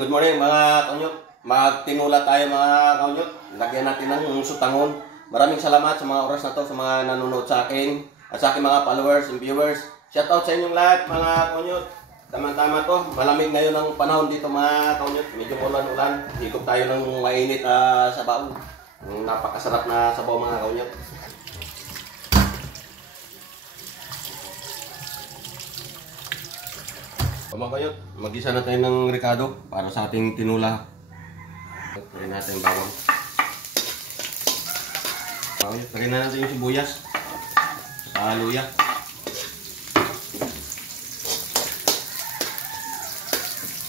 Good morning mga kaunyot. Magtinula tayo mga kaunyot. Lagyan natin ng sutangon. Maraming salamat sa mga oras na to, sa mga nanonood sa akin at sa aking mga followers and viewers. Shoutout sa inyong lahat mga kaunyot. Tama-tama to. Malamig ngayon ang panahon dito mga kaunyot. Medyo ulan-ulan. Higop tayo ng mainit sabaw. Napakasarap na sabaw mga kaunyot. Mga kaunyot, mag-isa na tayo ng ricado para sa ating tinula. Lagyan natin yung bawang. Lagyan na natin yung sibuyas at luya.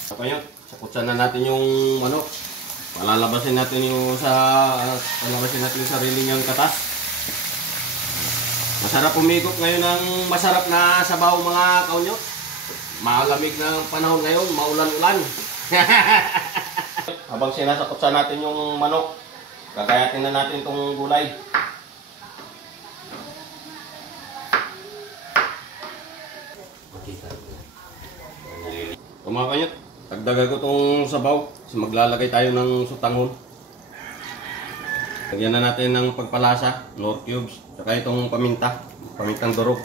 Mga kaunyot, sakutsan na natin yung manok. Palalabasin natin yung sarili niyang katas. Masarap umigop ngayon ng masarap na sabaw mga kaunyot. Malamig na panahon ngayon, maulan-ulan. Habang sinasakutsan natin yung manok, kakayatin na natin itong gulay. Mga kaunyot, dagdagan ko itong sabaw. Maglalagay tayo ng sutangon. Lagyan na natin ng pagpalasa, nor cubes, saka itong pamintang durog.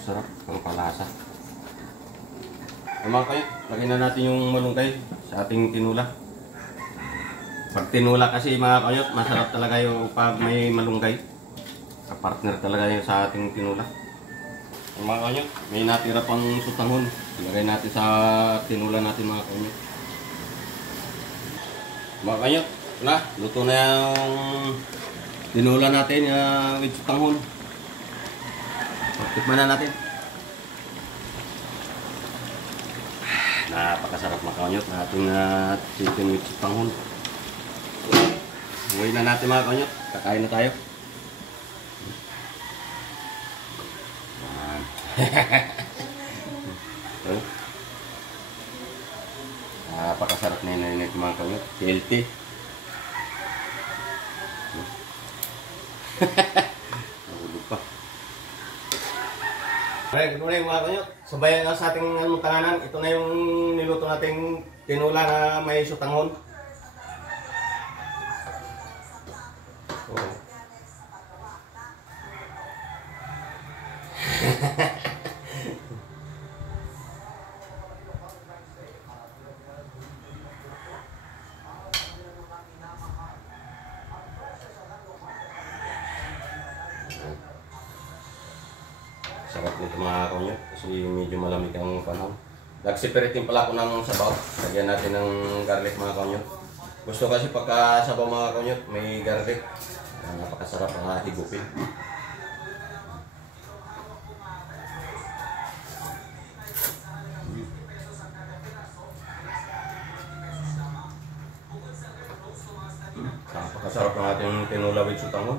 Sarap, pangpalasa. Mga kaunyot, lagyan na natin yung malunggay sa ating tinula. Pag tinula kasi mga kaunyot, masarap talaga yung pag may malunggay. Kapartner talaga yung sa ating tinula. Mga kaunyot, may natira pang sutangon. Ilagay natin sa tinula natin mga kaunyot. Mga kaunyot, luto na yung tinula natin with sutangon. Tikman na natin. Napakasarap mga kaunyot na ating chicken with sutangon. Uwi na natin mga kaunyot. Kakain na tayo. Napakasarap na yun mga kaunyot. Healthy. Nahulog pa. Okay, good morning mga kaunyot. Sabayan na sa ating tanganan. Ito na yung niluto nating tinula na may sutangon. Sarap nito mga kaunyot kasi medyo malamig ang panahon. Nag-separate pala ako ng sabaw. Lagyan natin ng garlic mga kaunyot. Gusto kasi pagka sabaw mga kaunyot may garlic. Napakasarap ang higupin. Napakasarap ng ating tinula with sutangon.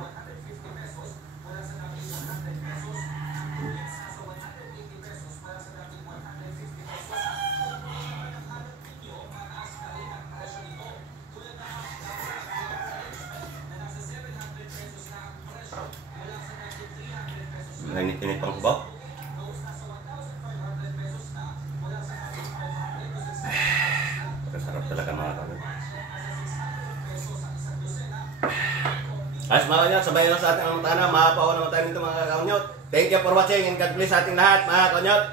Mainit-init pang sabaw. Sarap talaga mga kaunyot. Ayos mga kaunyot, sabayan lang sa ating almutana. Mapapaw naman tayo nito mga kaunyot. Thank you for watching and God bless sa ating lahat mga kaunyot.